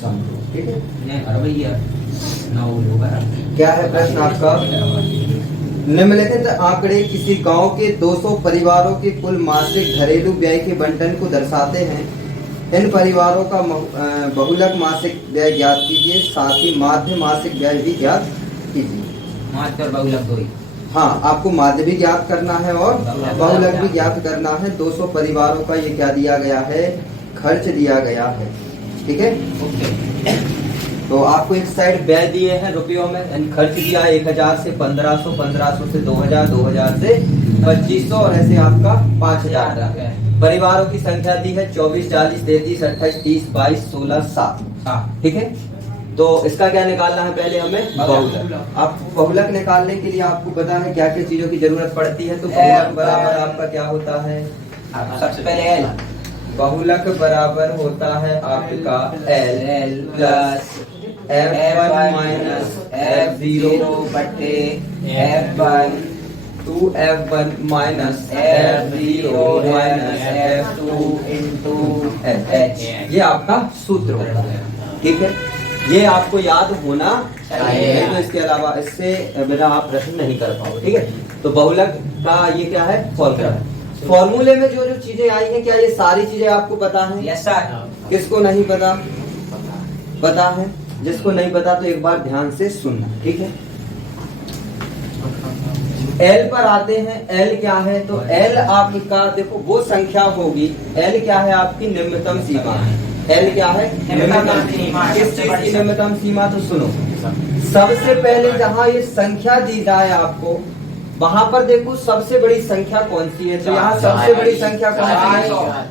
समझो। ठीक है, क्या है प्रश्न आपका? निम्नलिखित आंकड़े किसी गांव के 200 परिवारों के कुल मासिक घरेलू व्यय के बंटन को दर्शाते हैं। इन परिवारों का बहुलक मासिक व्यय ज्ञात कीजिए, साथ ही माध्य मासिक व्यय भी ज्ञात कीजिए। माध्य और बहुलक दो ही। हाँ, आपको माध्य भी ज्ञात करना है और बहुलक भी ज्ञात करना है। 200 परिवारों का ये क्या दिया गया है? खर्च दिया गया है। ठीक है, तो आपको एक साइड व्यय दिए हैं रुपयों में, खर्च दिया है 1000 से 1500, 1500 से 2000, 2000 से 2500 और ऐसे आपका 5000 है। परिवारों की संख्या दी है 24, 40, 33, 28, 30, 22, 16, 7। ठीक है, तो इसका क्या निकालना है? पहले हमें बहुलक। आप बहुलक निकालने के लिए आपको पता है क्या क्या चीजों की जरूरत पड़ती है। तो बहुलक बराबर आपका क्या होता है? सबसे पहले बहुलक बराबर होता है आपका L plus F1 minus F0 बटे F1 2F1 minus F0 minus F2 into H। ये आपका सूत्र होता है। ठीक है, ये आपको याद होना चाहिए, तो इसके अलावा इससे बिना आप प्रश्न नहीं कर पाओगे। ठीक है, तो बहुलक का ये क्या है? फॉर्मूला है। फॉर्मूले में जो जो चीजें आई हैं, क्या ये सारी चीजें आपको पता है? Yes sir. किसको नहीं पता? पता है। जिसको नहीं पता तो एक बार ध्यान से सुनना। ठीक है, L पर आते हैं। L क्या है? तो L आपका देखो वो संख्या होगी। L क्या है? आपकी निम्नतम सीमा है। L क्या है? निम्नतम सीमा। किस चीज की निम्नतम सीमा? तो सुनो, सबसे पहले जहाँ ये संख्या दी जाए आपको, वहां पर देखो सबसे बड़ी संख्या कौन सी है। तो यहाँ सबसे बड़ी संख्या कौन सी है?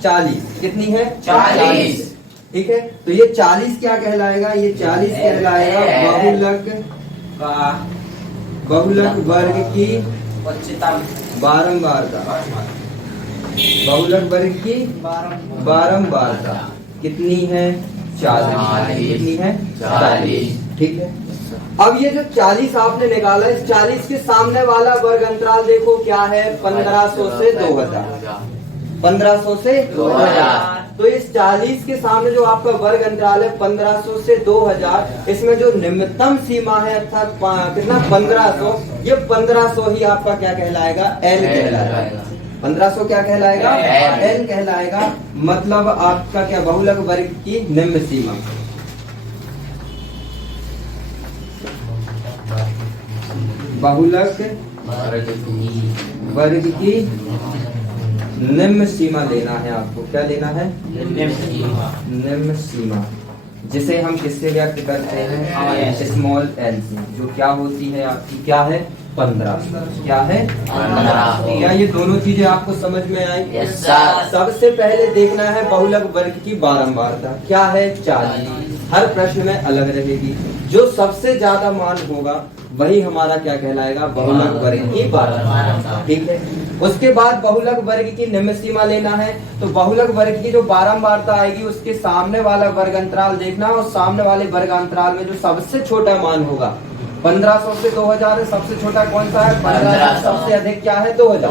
40। कितनी है? 40। ठीक है, तो ये 40 क्या कहलाएगा? ये 40 कहलाएगा बहुलक वर्ग की उच्चतम बारंबारता। बहुलक वर्ग की बारंबारता कितनी है? 40। कितनी है? 40। ठीक है, अब ये जो 40 आपने निकाला, इस 40 के सामने वाला वर्ग अंतराल देखो क्या है? 1500 से 2000। 1500 से 2000। तो इस 40 के सामने जो आपका वर्ग अंतराल है 1500 से 2000, इसमें जो निम्नतम सीमा है अर्थात कितना? 1500। ये 1500 ही आपका क्या कहलाएगा? L कहलाएगा। 1500 क्या कहलाएगा? L कहलाएगा। मतलब आपका क्या? बहुलक वर्ग की निम्न सीमा। बहुलक वर्ग की निम्न सीमा लेना है आपको। क्या लेना है? निम्न सीमा, जिसे हम किससे व्यक्त करते हैं? स्मॉल l से, जो क्या होती है आपकी? क्या है? 1500। क्या है? 1500। क्या ये दोनों चीजें आपको समझ में आई? Yes sir. सबसे पहले देखना है बहुलक वर्ग की बारंबारता। क्या है? 40। हर प्रश्न में अलग रहेगी। जो सबसे ज्यादा मान होगा वही हमारा क्या कहलाएगा? बहुलक वर्ग की बारंबारता। ठीक है, उसके बाद बहुलक वर्ग की निम्न सीमा लेना है। तो बहुलक वर्ग की जो बारंबारता आएगी उसके सामने वाला वर्ग अंतराल देखना, और सामने वाले वर्ग अंतराल में जो सबसे छोटा मान होगा 1500 से 2000 है। सबसे छोटा कौन सा है? 1500। सबसे अधिक क्या है? 2000।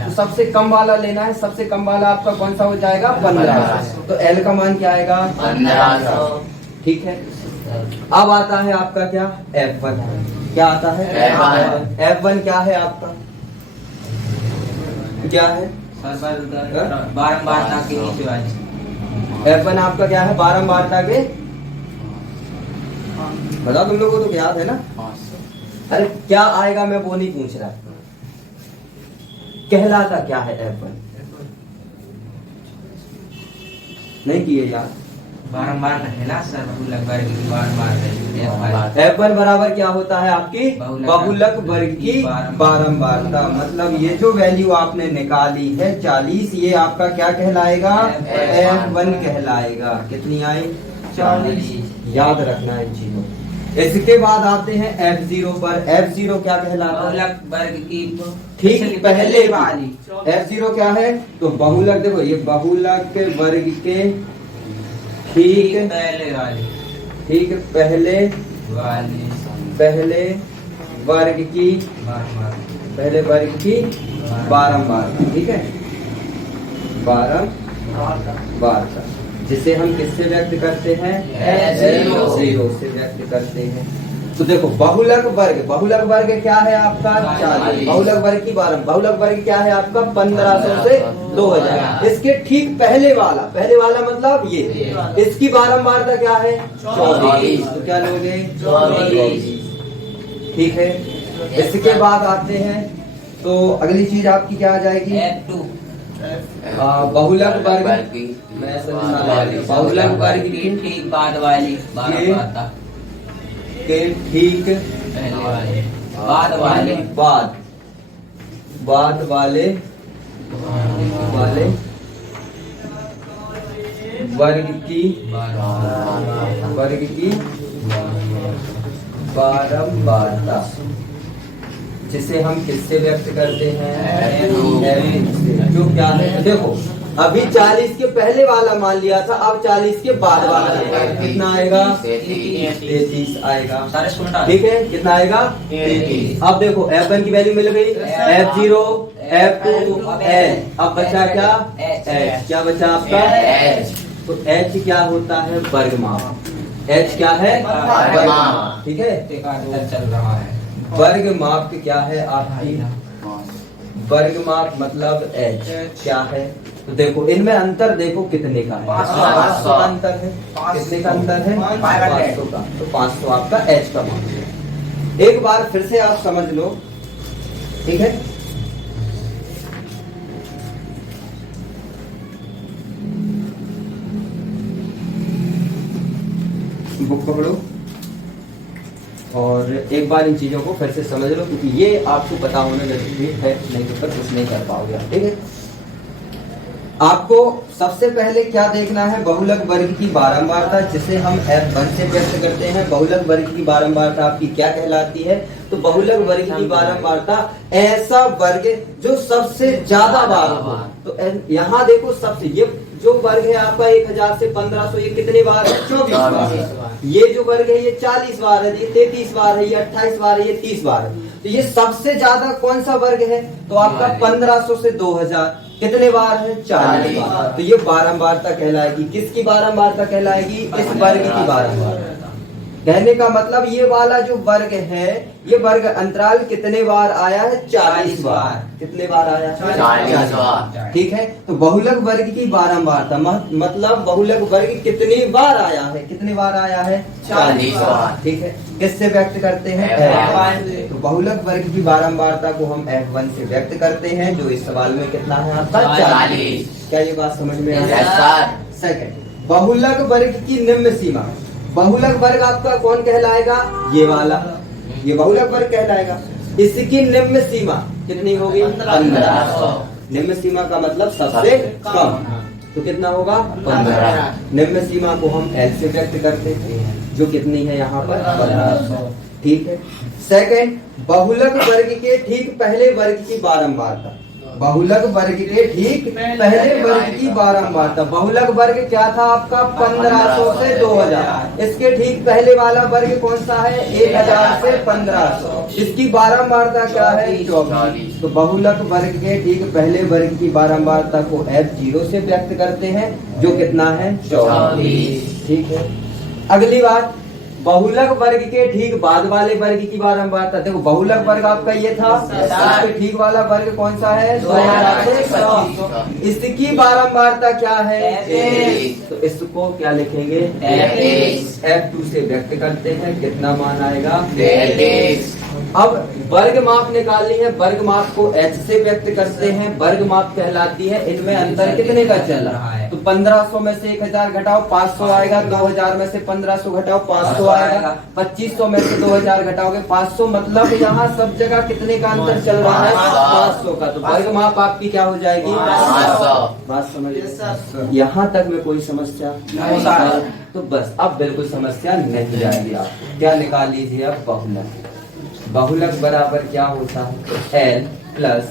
तो सबसे कम वाला लेना है। सबसे कम वाला आपका कौन सा हो जाएगा? 1500। तो L का मान क्या आएगा? 1500। ठीक है, अब आता है आपका क्या? F1। क्या आता है? F1 क्या है आपका? क्या है? बारंबारता के नीचे वाली। F1 आपका क्या है? बारंबारता के। बताओ, तुम लोगों को तो याद है ना? अरे क्या आएगा मैं वो नहीं पूछ रहा, कहलाता क्या है F1? नहीं किए याद? बारंबार कहला सर। बहुलक वर्ग की बारंबार। F1 बराबर क्या होता है आपकी? बहुलक वर्ग की बारंबारता। मतलब ये जो वैल्यू आपने निकाली है 40, ये आपका क्या कहलाएगा? F1 कहलाएगा। कितनी आई? 40। याद रखना है इन चीजों। इसके बाद आते हैं F0 पर। F0 क्या कहलाता है? बहुलक वर्ग की ठीक पहले वाली। F0 क्या है? तो बहुलक, देखो ये बहुलक वर्ग के ठीक पहले वाली। ठीक पहले वाली पहले वर्ग की बारंबारता। ठीक है, बारंबारता। जिसे हम किससे व्यक्त करते हैं, F0 F0 से व्यक्त करते हैं। तो देखो बहुलक वर्ग क्या है आपका 40, बहुलक वर्ग की बारह, बहुलक वर्ग क्या है आपका 1500 से 2000। इसके ठीक पहले वाला मतलब ये, इसकी बारंबारता क्या है 24, तो क्या लोगे 24, ठीक है। इसके बाद आते हैं तो अगली चीज आपकी क्या आ जाएगी, F2 बहुलक वर्ग, मैं बहुलक वर्ग की ठीक बाद वाली बारंबारता के ठीक पहले वाले बाद वाले बाद वाले वर्ग की बारंबारता, जिसे हम किससे व्यक्त करते हैं, जो क्या है। देखो अभी 40 के पहले वाला मान लिया था, अब 40 के बाद वाला कितना आएगा 33 आएगा, ठीक है। कितना आएगा 33। अब देखो F1 की वैल्यू मिल गई, F0 F2 H, अब बचा क्या H, क्या बचा आपका H। तो H क्या होता है वर्गमाप, H क्या है वर्गमाप, ठीक है। चल रहा है वर्गमाप क्या है आपकी, वर्गमाप मतलब H क्या है। तो देखो इनमें अंतर देखो कितने का है, 500 का अंतर है, कितने का अंतर है 500 का, तो 500 आपका H का मान है। एक बार फिर से आप समझ लो, ठीक है। बुक पकड़ो और एक बार इन चीजों को फिर से समझ लो, क्योंकि ये आपको पता होना जरूरी है, नहीं तो फिर कुछ नहीं कर पाओगे, ठीक है। आपको सबसे पहले क्या देखना है, बहुलक वर्ग की बारंबारता, जिसे हम F1 से व्यक्त करते हैं। बहुलक वर्ग की बारंबारता आपकी क्या कहलाती है, तो बहुलक वर्ग की बारंबारता ऐसा वर्ग जो सबसे ज्यादा बार हो। तो यहाँ देखो सबसे, ये जो वर्ग है आपका 1000 से 1500, ये कितने बार है 24 बार। ये जो वर्ग है ये 40 बार है, ये 33 बार है, ये 28 बार है, ये 30 बार है। तो ये सबसे ज्यादा कौन सा वर्ग है, तो आपका 1500 से 2000 कितने बार है 40 बार। तो ये बारंबारता कहलाएगी, किसकी बारंबारता कहलाएगी, इस वर्ग की बारंबारता। कहने का मतलब ये वाला जो वर्ग है, ये वर्ग अंतराल कितने बार आया है 40 बार। कितने बार आया 40 बार, ठीक है। तो बहुलक वर्ग की बारंबारता मतलब बहुलक वर्ग कितनी बार आया है, कितने बार आया है 40 बार, ठीक है। किससे व्यक्त करते हैं F1। तो बहुलक वर्ग की बारंबारता को हम F1 से व्यक्त करते हैं, जो इस सवाल में कितना है आपका 40। क्या ये बात समझ में आई। सेकंड, बहुलक वर्ग की निम्न सीमा। बहुलक वर्ग आपका कौन कहलाएगा, ये वाला, ये बहुलक वर्ग कहलाएगा। इसकी निम्न सीमा कितनी होगी 1500। निम्न सीमा का मतलब सबसे कम, तो कितना होगा 15। निम्न सीमा को हम L से व्यक्त करते हैं, जो कितनी है यहाँ पर 1500, ठीक है। सेकंड, बहुलक वर्ग के ठीक पहले वर्ग की बारंबारता। बहुलक वर्ग के ठीक पहले वर्ग की बारंबारता। बहुलक वर्ग क्या था आपका 1500 से 2000, इसके ठीक पहले वाला वर्ग कौन सा है 1000 से 1500, इसकी बारंबारता क्या है 24। तो बहुलक वर्ग के ठीक पहले वर्ग की बारंबारता को F0 से व्यक्त करते हैं, जो कितना है 24, ठीक है। अगली बात, बहुलक वर्ग के ठीक बाद वाले वर्ग की बारंबारता। देखो बहुलक वर्ग आपका ये था, इसके ठीक वाला वर्ग कौन सा है 2000 से 2500, इसकी बारंबारता क्या है 23। तो इसको क्या लिखेंगे F2 से व्यक्त करते हैं, कितना मान आएगा 23। अब वर्ग माप निकालनी है, वर्ग माप को H से व्यक्त करते हैं, वर्ग माप कहलाती है। इनमें अंतर कितने का चल रहा है, तो 1500 में से 1000 घटाओ 500 आएगा, 2000 में से 1500 घटाओ 500 आएगा, 2500 में से 2000 घटाओगे 500, मतलब यहाँ सब जगह कितने का अंतर चल रहा है 500 का। तो वर्ग माप आपकी क्या हो जाएगी 500। बात समझ, यहाँ तक में कोई समस्या, तो बस अब बिल्कुल समस्या नहीं जाएगी। आप क्या निकाल लीजिए, अब बहुलक। बहुलक बराबर क्या होता है L plus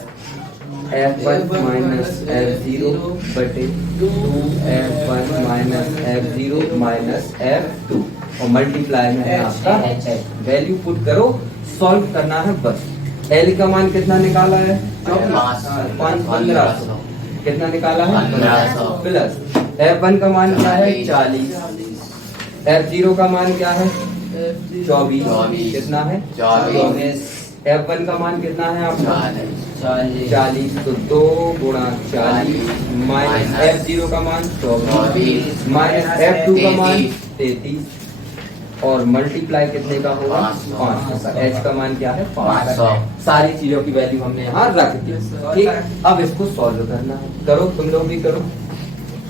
F1 minus F0 बटे 2F1 minus F0 minus F2 और मल्टीप्लाई में है आपका वैल्यू पुट करो, सॉल्व करना है बस। L का मान कितना निकाला है 1500, कितना निकाला है 1500 प्लस F1 का मान क्या है 40, F0 का मान क्या है 24, कितना है 24, F1 का मान कितना है आपका 40, 40, तो 2 गुणा 40 माइनस F0 का मान 24 माइनस F2 का मान 33 और मल्टीप्लाई कितने का होगा 500 का। H का मान क्या है 500। सारी चीजों की वैल्यू हमने यहाँ रख दी। ठीक, अब इसको सॉल्व करना है, करो तुम लोग भी करो,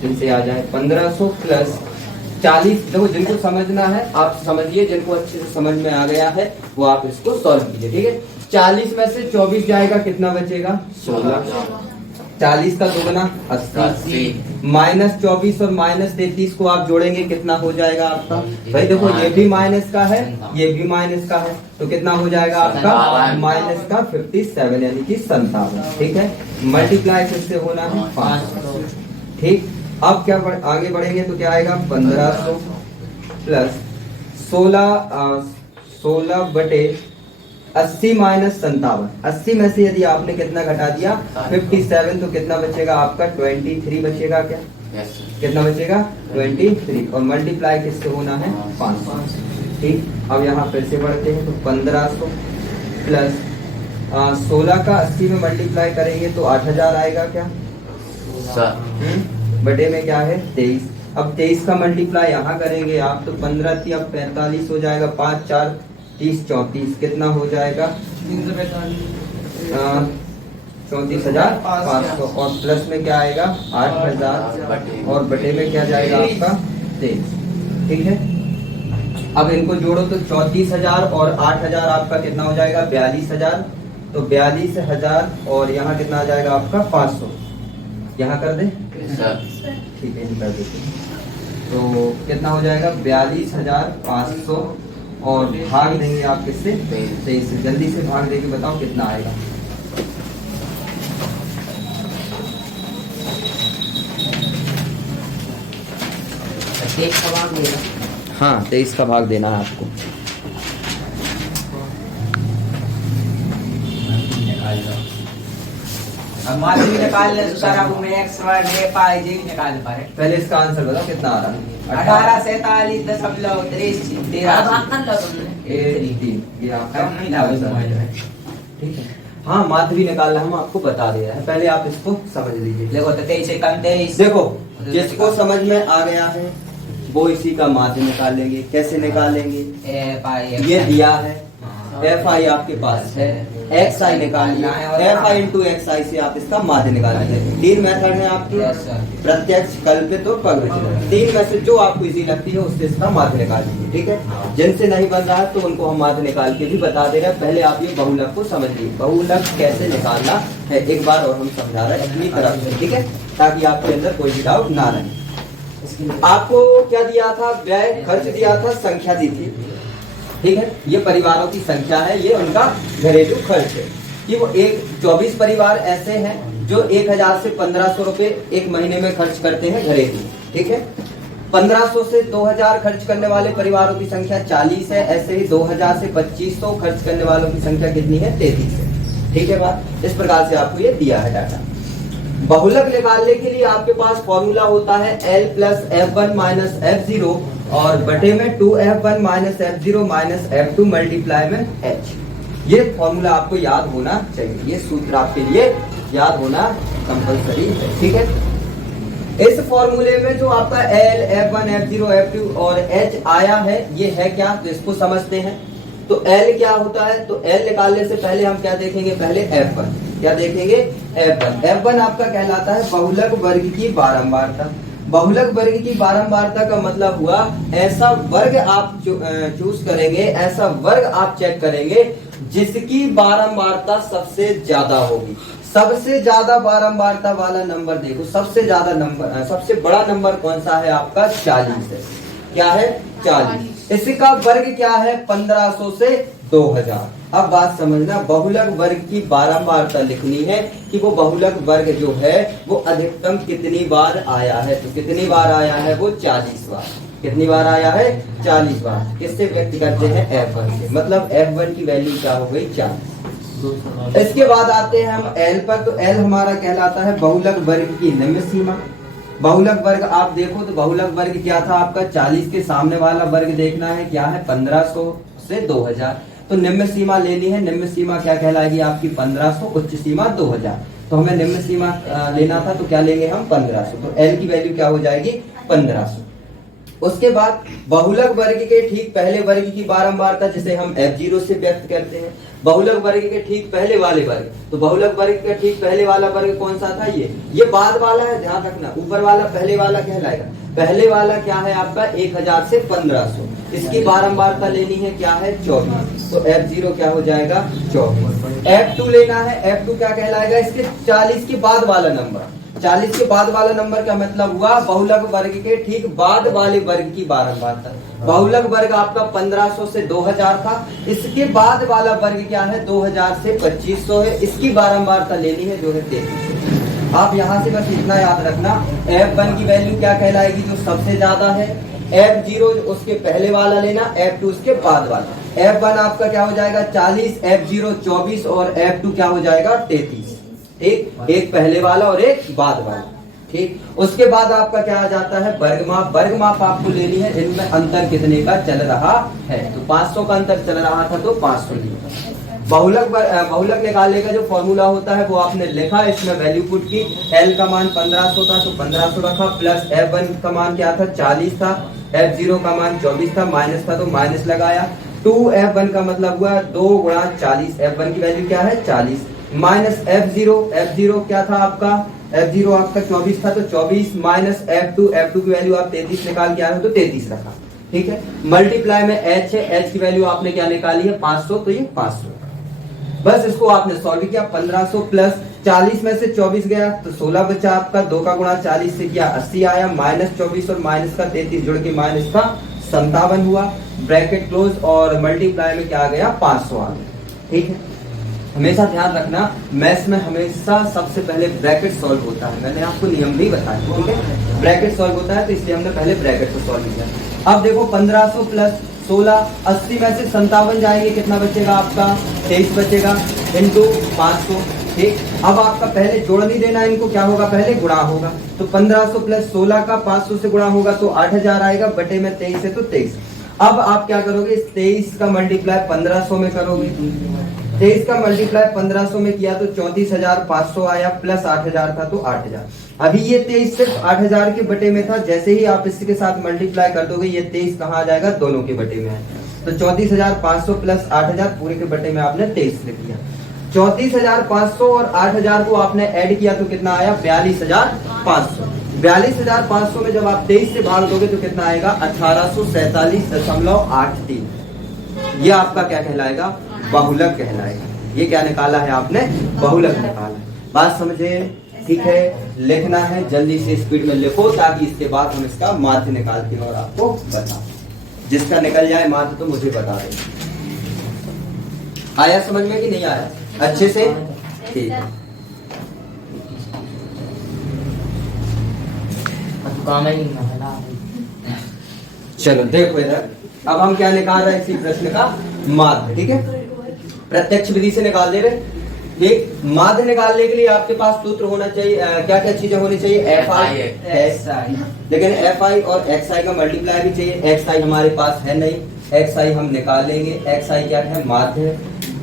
जिनसे आ जाए 1500 प्लस 40। देखो जिनको समझना है आप समझिए, जिनको अच्छे से समझ में आ गया है वो आप इसको सॉल्व कीजिए। ठीक है, 40 में से 24 जाएगा, कितना बचेगा 16। 40 का दुगना 80 माइनस 24 और माइनस 33 को आप जोड़ेंगे, कितना हो जाएगा आपका भाई? देखो ये भी माइनस का है, ये भी माइनस का है, तो कितना हो जाएगा आपका माइनस का 57 यानी कि 57। ठीक है, मल्टीप्लाई किससे होना है 5। ठीक, अब क्या आगे बढ़ेंगे तो क्या आएगा 1500 प्लस 16 बटे 80 माइनस 57। 80 में से यदि आपने कितना घटा दिया 57, तो कितना बचेगा आपका 23 बचेगा। क्या कितना बचेगा 23 और मल्टीप्लाई किससे होना है 500। ठीक, अब यहाँ फिर से बढ़ते हैं तो 1500 प्लस 16 का 80 में मल्टीप्लाई करेंगे तो 8000 आएगा। क्या बटे में क्या है 23। अब 23 का मल्टीप्लाई यहाँ करेंगे आप तो 15 3 अब 45 हो जाएगा, 5 4 30 34, कितना हो जाएगा 34,500 और प्लस में क्या आएगा 8,000 और बटे में क्या जाएगा आपका 23। ठीक है, अब इनको जोड़ो तो 34,000 और 8,000 आपका कितना हो जाएगा 42,000। तो 42,000 और यहाँ कितना आ जाएगा आपका 500, यहाँ कर दे। ठीक है, कर देते तो कितना हो जाएगा 42,500 और भाग देंगे आप किससे 23 से। जल्दी से भाग देके बताओ कितना आएगा। हाँ 23 का भाग देना है आपको। अब माध्यमिक निकाल ले तो सारा वो में x y d पाई जी निकाल पाए। पहले इसका आंसर बताओ कितना आ रहा है 1847.13 ये आपका ठीक है। हाँ माध्यमिक निकालना हम आपको बता दे रहे हैं, पहले आप इसको समझ लीजिए। देखो तो 23 से कम 23। देखो जिसको समझ में आ गया है वो इसी का माध्य निकाल लेंगे। कैसे निकालेंगे, ये दिया है एफ आई आपके पास है, एक्स आई निकालिए, एफ आई इंटू एक्स आई से आप इसका माध्य निकालेंगे। 3 मेथड है आपकी, प्रत्यक्ष, कल्पित और पगविचलन। 3 में से जो आपको इजी लगती है उससे इसका माध्य निकाल लीजिए। ठीक है, जिनसे नहीं बन रहा है तो उनको हम माध्य निकाल के भी बता दे रहे हैं। पहले आप ये बहुलक को समझिए, बहुलक कैसे निकालना है एक बार और हम समझा रहे हैं अपनी तरफ से। ठीक है, ताकि आपके अंदर कोई भी डाउट ना रहे। आपको क्या दिया था, व्यय खर्च दिया था, संख्या दी थी। ठीक है, ये परिवारों की संख्या है, ये उनका घरेलू खर्च है कि वो 24 परिवार ऐसे हैं जो 1000 से 1500 रुपए एक महीने में खर्च करते हैं घरेलू। ठीक है, 1500 से 2000 खर्च करने वाले परिवारों की संख्या 40 है। ऐसे ही 2000 से 2500 खर्च करने वालों की संख्या कितनी है 33 है। ठीक है बात, इस प्रकार से आपको ये दिया है डाटा। बहुलक निकालने के लिए आपके पास फॉर्मूला होता है L plus F1 minus F0 और बटे में 2F1 minus F0 minus F2 multiply में H। ये फॉर्मूला आपको याद होना चाहिए, ये सूत्र आपके लिए याद होना कंपलसरी है। ठीक है, इस फॉर्मूले में जो आपका L, F1, F0, F2 और H आया है ये है क्या, तो इसको समझते हैं। तो L क्या होता है, तो L निकालने से पहले हम क्या देखेंगे, पहले F1 क्या देखेंगे, F1। F1 आपका कहलाता है बहुलक वर्ग की बारंबारता। बहुलक वर्ग की बारंबारता का मतलब हुआ ऐसा वर्ग आप चूज करेंगे, ऐसा वर्ग आप चेक करेंगे जिसकी बारंबारता सबसे ज्यादा होगी। सबसे ज्यादा बारंबारता वाला नंबर देखो, सबसे ज्यादा नंबर, सबसे बड़ा नंबर कौन सा है आपका 40 है। क्या है 40। इसका वर्ग क्या है 1500 से 2000। अब बात समझना, बहुलक वर्ग की बारंबारता लिखनी है कि वो बहुलक वर्ग जो है वो अधिकतम कितनी बार आया है। तो कितनी बार आया है वो 40 बार। कितनी बार आया है 40 बार। किससे व्यक्त करते हैं F1 से, मतलब F1 की वैल्यू क्या हो गई 40। इसके बाद आते हैं हम L पर। तो L हमारा कहलाता है बहुलक वर्ग की निम्न सीमा। बहुलक वर्ग आप देखो तो बहुलक वर्ग क्या था आपका, 40 के सामने वाला वर्ग देखना है, क्या है 1500 से 2000। तो निम्न सीमा लेनी है, निम्न सीमा क्या कहलाएगी आपकी 1500, उच्च सीमा 2000। तो हमें निम्न सीमा लेना था, तो क्या लेंगे हम 1500, तो एल की वैल्यू क्या हो जाएगी 1500। उसके बाद बहुलक वर्ग के ठीक पहले वर्ग की बारंबारता जिसे हम f0 से व्यक्त करते हैं, बहुलक वर्ग के ठीक पहले वाले वर्ग, तो बहुलक वर्ग का ठीक पहले वाला वर्ग कौन सा था, ये बाद वाला है, ध्यान रखना, ऊपर वाला पहले वाला कहलाएगा। पहले वाला क्या है आपका 1000 से 1500, इसकी बारंबारता लेनी है क्या है 24, तो f0 क्या हो जाएगा 24। f2 लेना है, f2 क्या कहलाएगा, इसके 40 के बाद वाला नंबर, 40 के बाद वाला नंबर का मतलब हुआ बहुलक वर्ग के ठीक बाद वाले वर्ग की बारंबारता। बहुलक वर्ग आपका 1500 से 2000 था, इसके बाद वाला वर्ग क्या है 2000 से 2500 है, इसकी बारंबारता लेनी है जो है 33। आप यहाँ से बस इतना याद रखना, f1 की वैल्यू क्या कहलाएगी जो सबसे ज्यादा है, f0 उसके पहले वाला लेना, f2 उसके बाद वाला। f1 आपका क्या हो जाएगा 40, f0 24 और f2 क्या हो जाएगा 33। ठीक, एक पहले वाला और एक बाद वाला। ठीक, उसके बाद आपका क्या आ जाता है वर्गमाप। वर्गमाप आपको लेनी है, इनमें अंतर कितने का चल रहा है, तो 500 का अंतर चल रहा था तो 500 लिया। बहुलक निकालने का जो फॉर्मूला होता है वो आपने लिखा, इसमें वैल्यू पुट की, एल का मान 1500 था तो 1500 रखा, प्लस f1 का मान क्या था 40 था, f0 का मान 24 था, माइनस था तो माइनस लगाया, 2f1 का मतलब हुआ 2 गुणा 40, f1 की वैल्यू क्या है 40, माइनस f0 क्या था आपका, f0 आपका 24 था तो 24, माइनस f2 की वैल्यू आप 33 निकाल के आए हो तो 33 रखा। ठीक है, मल्टीप्लाई में h है, h की वैल्यू आपने क्या निकाली है 500, तो ये 500। बस इसको आपने सॉल्व किया, 1500 प्लस 40 में से 24 गया तो 16 बचा आपका, 2 का गुणा 40 से किया 80 आया, माइनस 24 और माइनस का 33 जुड़ के माइनस का 57 हुआ, ब्रैकेट क्लोज, और मल्टीप्लाई में क्या आ गया 500 आ गया। ठीक है, हमेशा ध्यान रखना मैथ्स में हमेशा सबसे पहले ब्रैकेट सॉल्व होता है, मैंने आपको नियम भी बताया। ठीक है, ब्रैकेट सॉल्व होता है तो इसलिए हमने पहले ब्रैकेट को सॉल्व किया। अब देखो 1500 प्लस 16, 80 में से 57 जाएंगे, कितना बचेगा आपका 23 बचेगा, इंटू 500। ठीक, अब आपका पहले जोड़ नहीं देना, इनको क्या होगा पहले गुणा होगा, तो 1500 प्लस 16 का 500 से गुणा होगा तो 8000 आएगा, बटे में 23 है तो 23। अब आप क्या करोगे, इस 23 का मल्टीप्लाई 1500 में करोगे, 23 का मल्टीप्लाई 1500 में किया तो 34,500 आया, प्लस 8000 था तो 8000। अभी ये 23 सिर्फ 8000 के बटे में था, जैसे ही आप इसके साथ मल्टीप्लाई कर दोगे ये 23 कहाँ आ जाएगा, दोनों के बटे में है, तो 34,500 प्लस 8000 पूरे के बटे में आपने 23 लिख दिया। 34,500 और 8000 को आपने ऐड किया तो कितना आया 42,500। 42,500 में जब आप 23 से भाग दोगे तो कितना आएगा 1847.83। ये आपका क्या कहलाएगा, बहुलक कहलाएगा। ये क्या निकाला है आपने, बहुलक निकाला। बात समझे, ठीक है, लिखना है जल्दी से स्पीड में लिखो ताकि इसके बाद हम इसका माध्य निकालते हैं और आपको बता, जिसका निकल जाए माध्य तो मुझे बता दे। आया समझ में कि नहीं आया अच्छे से, ठीक है। चलो देखो इधर, अब हम क्या निकाल रहे हैं इसी प्रश्न का माध्य। ठीक है, प्रत्यक्ष विधि से निकाल दे रहे। ठीक, माध्य निकालने के लिए आपके पास सूत्र होना चाहिए, क्या क्या चीजें होनी चाहिए, FI, लेकिन FI और XI का मल्टीप्लाई भी चाहिए। XI हमारे पास है नहीं, XI हम निकाल लेंगे। XI क्या है, माध्य।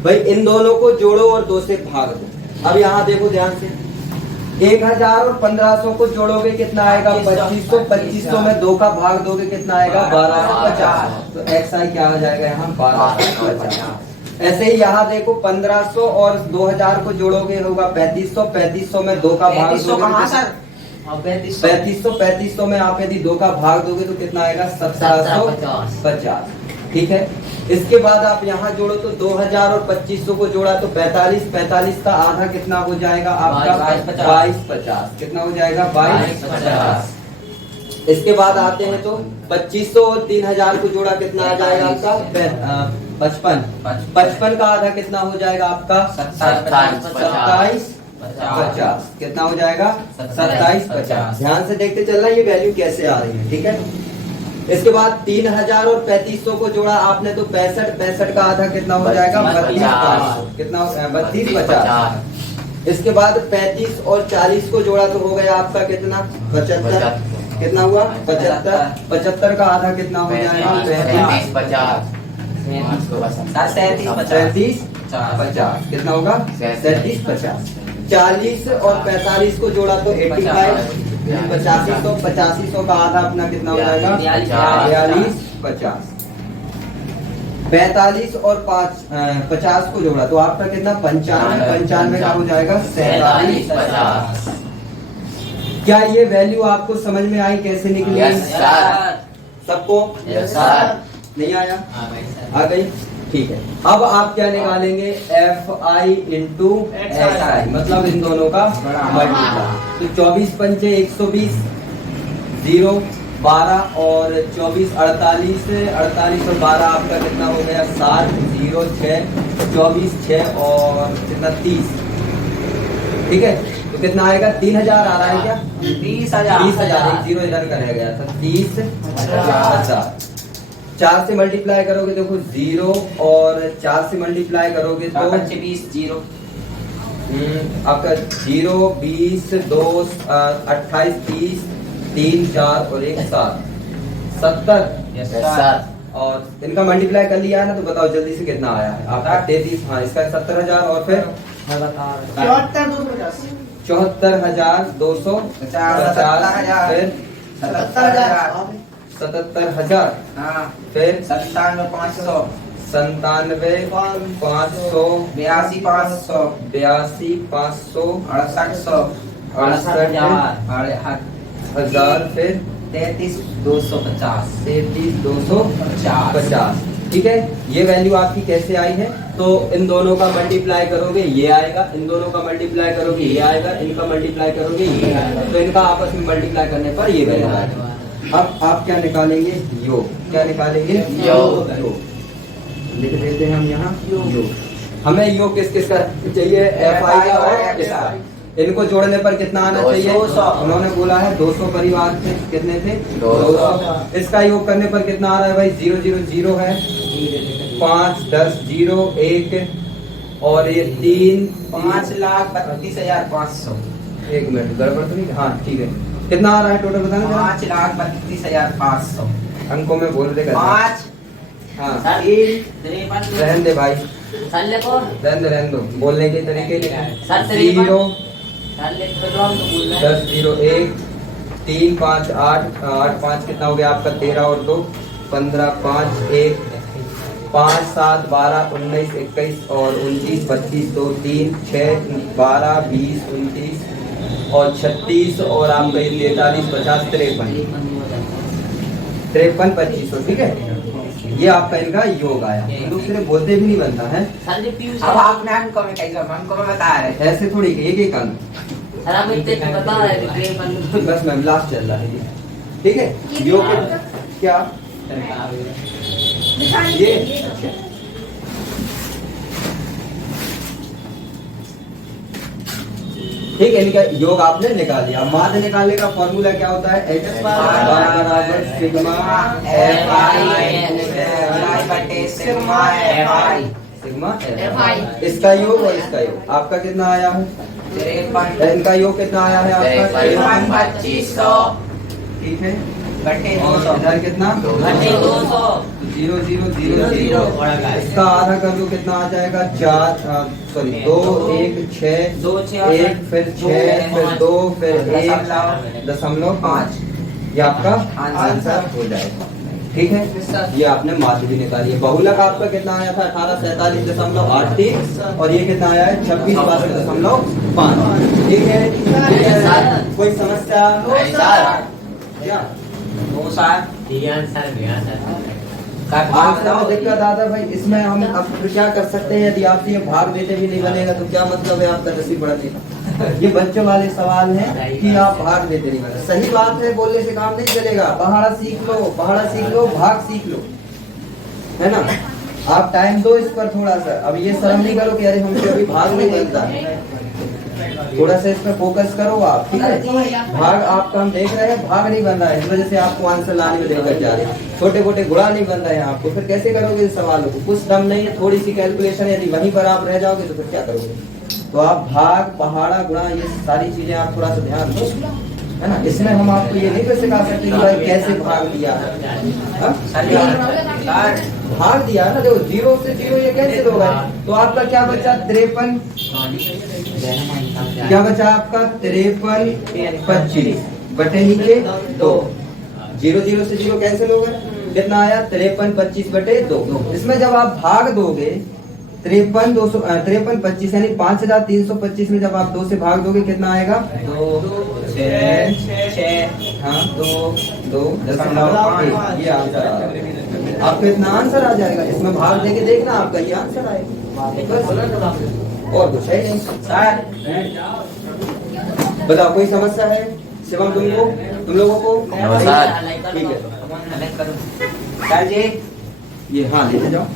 भाई इन दोनों को जोड़ो और 2 से भाग दो। अब यहाँ देखो ध्यान से, 1000 और 1500 को जोड़ोगे कितना आएगा 2500, 2500 में 2 का भाग दोगे कितना आएगा 1250, तो XI क्या आ जाएगा यहाँ 1250। ऐसे ही यहाँ देखो 1500 और 2000 को जोड़ोगे होगा 3500, 3500 में 2 का भाग दोगे 3500 में आप यदि 2 का भाग दोगे तो कितना आएगा 1750। ठीक है, इसके बाद आप यहाँ जोड़ो तो 2000 और 2500 को जोड़ा तो 45 का आधा कितना हो जाएगा आपका 2250। कितना हो जाएगा 2250। इसके बाद आते हैं तो 2500 और 3000 को जोड़ा कितना आ जाएगा आपका 55 का आधा कितना हो जाएगा आपका 2750। कितना हो जाएगा 2750। ध्यान से देखते चलना ये वैल्यू कैसे आ रही है। ठीक है, इसके बाद 3000 और 3500 को जोड़ा आपने तो 65 का आधा कितना हो जाएगा 3250। कितना 3250। इसके बाद 35 और 40 को जोड़ा तो हो गया आपका कितना 75। कितना हुआ 75। 75 का आधा कितना हो जाएगा 35 50 37 50। कितना होगा 37 50। 40 और 45 को जोड़ा तो 85। 85 का आधा अपना कितना हो जाएगा 42 50। 45 और 50 को जोड़ा तो आपका कितना 95। 95 का हो जाएगा 47 50। क्या ये वैल्यू आपको समझ में आई कैसे निकली? Yes, sir. सबको? Yes, sir. नहीं आया? आ गई? ठीक है। अब आप क्या निकालेंगे F I into S I, मतलब इन दोनों का मल्टीप्लाई। तो 24 पंचे 120, 0 12 और 24 48। 48 और 12 आपका कितना हो गया 60 0 6 24 6 और कितना 30। ठीक है, तो कितना आएगा 3000 आ रहा है क्या? 30,000। 30,000। एक जीरो इधर का रह गया था 30,000। 4 से मल्टीप्लाई करोगे देखो 0 और 4 से मल्टीप्लाई करोगे तो 20 0 आपका 0 20 2 28 30 3 4 और 1 7 70। Yes, Yes, sir. sir. और इनका मल्टीप्लाई कर लिया है ना, तो बताओ जल्दी से कितना आया है आपका 33। हाँ, इसका 70,000 और फिर 74,250 74,250 फिर 77,000 77,000 हाँ फिर 97,500 97,500 82,500 82,500 68,100 68,000 फिर 33,250 33,250। ठीक है, ये वैल्यू आपकी कैसे आई है? तो इन दोनों का मल्टीप्लाई करोगे ये आएगा, इन दोनों का मल्टीप्लाई करोगे ये आएगा, इनका मल्टीप्लाई करोगे ये आएगा, तो इनका आपस में मल्टीप्लाई करने पर ये वैल्यू आएगा। अब आप क्या निकालेंगे योग। क्या निकालेंगे योग। लिख देते हैं हम यहाँ योग। हमें योग किस किस का चाहिए? एफ आई का और एस आई। इनको जोड़ने पर कितना आना चाहिए? 200। उन्होंने बोला है 200 परिवार थे। कितने थे? 200। इसका योग करने पर कितना आ रहा है भाई? 0 0 0 है, 5 10 0 1 और ये 3 5,32,500 एक मिनट गड़बड़ तो नहीं? हाँ ठीक है। कितना आ रहा है टोटल बताना जरा? 5,32,500 अंकों में बोल दे 5 हाँ 3 रहने दे भाई, रहने दो बोलने के तरीके। 0 10 0 1 3 5 8 8 5 कितना हो गया आपका 13 और 2 15 5 1 5 7 12 19 21 और 29 25 2 3 6 12 20 29 और 36 और आपका 43 50 53 2500। ठीक है, ये आपका इनका योग आया। दूसरे बोलते भी नहीं बनता है, अब आपने अंकों में कैसे अंकों में बता रहे ऐसे थोड़ी एक एक अंक। बस मैम लास्ट चल रहा है ये। ठीक है, योग क्या ये अच्छा। ठीक है, इनका योग आपने निकाल लिया। माध्य निकालने का फॉर्मूला क्या होता है? H बराबर sigma F I sigma F. इसका योग और इसका योग आपका कितना आया है? इनका योग कितना आया है आपका? 2500 ठीक है, बटे और 200 इधर कितना? 0 0 0 0। इसका आधा कर दो कितना आ जाएगा? 4 सॉरी 2 1 6 2 6 1 फिर 6 फिर 2 फिर 1.5। ये आपका आंसर हो जाएगा। ठीक है, ये आपने माध्य भी निकाली है। बहुलक आपका कितना आया था? 1847.83 और ये कितना आया है? 26.5। ठीक है, कोई समस्या? क्या आंसर में दिक्कत आता भाई? इसमें हम अब क्या कर सकते हैं? यदि आपसे ये भाग देते भी नहीं बनेगा तो क्या मतलब है आपका 10वीं पढ़ने का? ये बच्चों वाले सवाल हैं कि आप भाग देते नहीं बने। सही बात है, बोलने से काम नहीं चलेगा। पहाड़ा सीख लो, भाग सीख लो, है ना? आप टाइम दो इस पर थोड़ा सा। अब ये शर्म नहीं करो कि अरे हमसे अभी भाग नहीं बनता। थोड़ा सा इस पर फोकस करो आप। ठीक है, भाग आपका हम देख रहे हैं, भाग नहीं बन रहा है, इस वजह से आपको आंसर लाने में लेकर जा रहे हैं। छोटे मोटे गुणा नहीं बन रहे हैं आपको, फिर कैसे करोगे इन सवालों को? कुछ दम नहीं है, थोड़ी सी कैलकुलेशन, यदि वहीं पर आप रह जाओगे तो फिर क्या करोगे? तो आप भाग पहाड़ा गुणा ये सारी चीजें आप थोड़ा सा ध्यान दो, है ना। इसमें हम आपको ये नहीं कर सिखा सकते कि भाई कैसे भाग दिया है, हाँ? भाग दिया ना, देखो 0 से 0 ये कैसे होगा। तो आपका क्या बचा 53, क्या बचा आपका 53 25 बटे नीचे 2, 0 0 से 0 कैंसिल होगा, कितना आया 53 25 बटे 2। इसमें जब आप भाग दोगे 53 25 यानी 5325 में जब आप 2 से भाग दोगे कितना आएगा 2 6 हाँ 2.1 ये आंसर आएगा। आपको इतना आंसर आ जाएगा, इसमें भाग देके देखना आपका ये आंसर आएगा, बस और कुछ है नहीं। सर बताओ कोई समस्या है शिवम तुम लोगों को? नमस्कार। ठीक है सर जी ये हाँ लेके जाओ।